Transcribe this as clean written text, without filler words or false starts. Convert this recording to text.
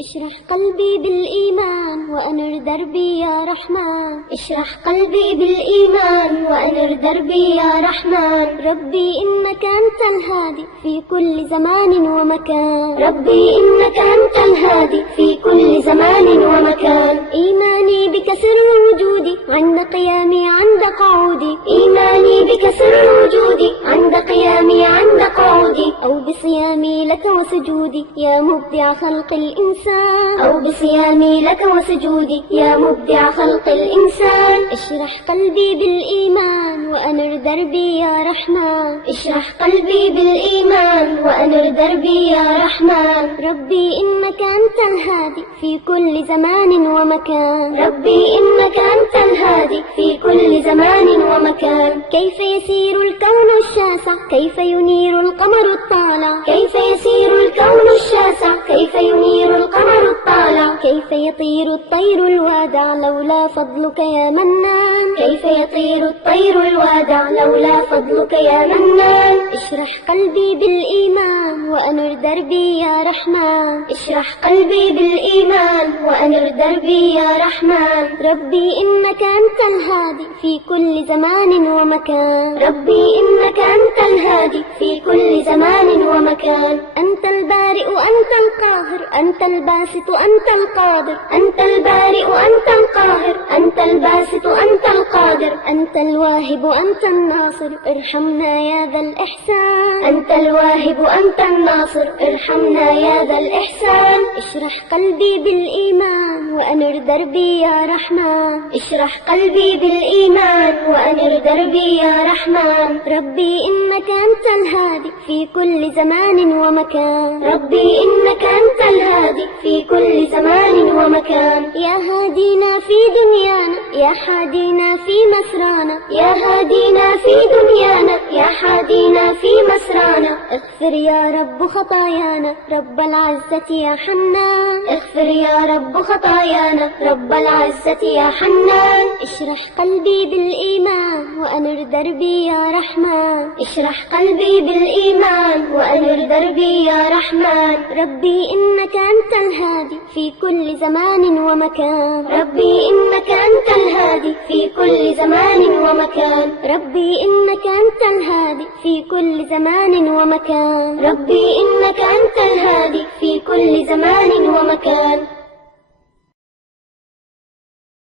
اشرح قلبي بالإيمان وأنر دربي يا رحمن. اشرح قلبي بالإيمان وأنر دربي يا رحمن. ربي إنك أنت الهادي في كل زمان ومكان. ربي إنك أنت الهادي في كل زمان ومكان. إيماني بك سر وجودي عند قيامي عند قعودي. إيماني بك سر وجودي عند قيامي عند قعودي. أو بصيامي لك وسجودي يا مبدع خلق الإنسان. أو بصيامي لك وسجودي يا مبدع خلق الإنسان. اشرح قلبي بالإيمان وأنر دربي يا رحمن. اشرح قلبي بالإيمان وأنر دربي يا رحمن. ربي إنك أنت الهادي في كل زمان ومكان. ربي إنك أنت الهادي في كل زمان ومكان. كيف يسير الكون الشاسع كيف ينير القمر الطالع. كيف يسير الكون الشاسع كيف ينير القمر الطالع. كيف يطير الطير الوادع لولا فضلك يا منان. كيف يطير الطير الوادع لولا فضلك يا منان. اشرح قلبي بالإيمان وأنر دربي يا رحمن. اشرح قلبي بالإيمان وأنر دربي يا رحمن. ربي إنك أنت الهادي في كل زمان ومكان. ربي إنك أنت الهادي في كل زمان ومكان. أنت البارئ أنت القاهر أنت الباسط أنت القادر. أنت البارئ أنت القاهر أنت الباسط أنت القادر. أنت الواهب أنت الناصر ارحمنا يا ذا الإحسان. أنت الواهب أنت الناصر ارحمنا يا ذا الإحسان. اشرح قلبي بالإيمان وأنر دربي يا رحمن. اشرح قلبي بالإيمان وأنر دربي يا رحمن. ربي إنك أنت الهادي في كل زمان ومكان. ربي إنك أنت الهادي في كل زمان ومكان. يا هادينا في دنيانا يا حادينا في مسرانا. يا هادينا في دنيانا يا حادينا في مسرانا. اغفر يا رب خطايانا رب العزة يا حنان. اغفر يا رب خطايانا رب العزة يا حنان. اشرح قلبي بالإيمان وأنر دربي يا رحمن. اشرح قلبي بالإيمان وأنر دربي يا رحمن. ربي إنك أنت الهادي في كل زمان ومكان. ربي إنك أنت الهادي في كل زمان ومكان. ربي إنك أنت الهادي في كل زمان ومكان. ربي إنك أنت الهادي في كل زمان ومكان.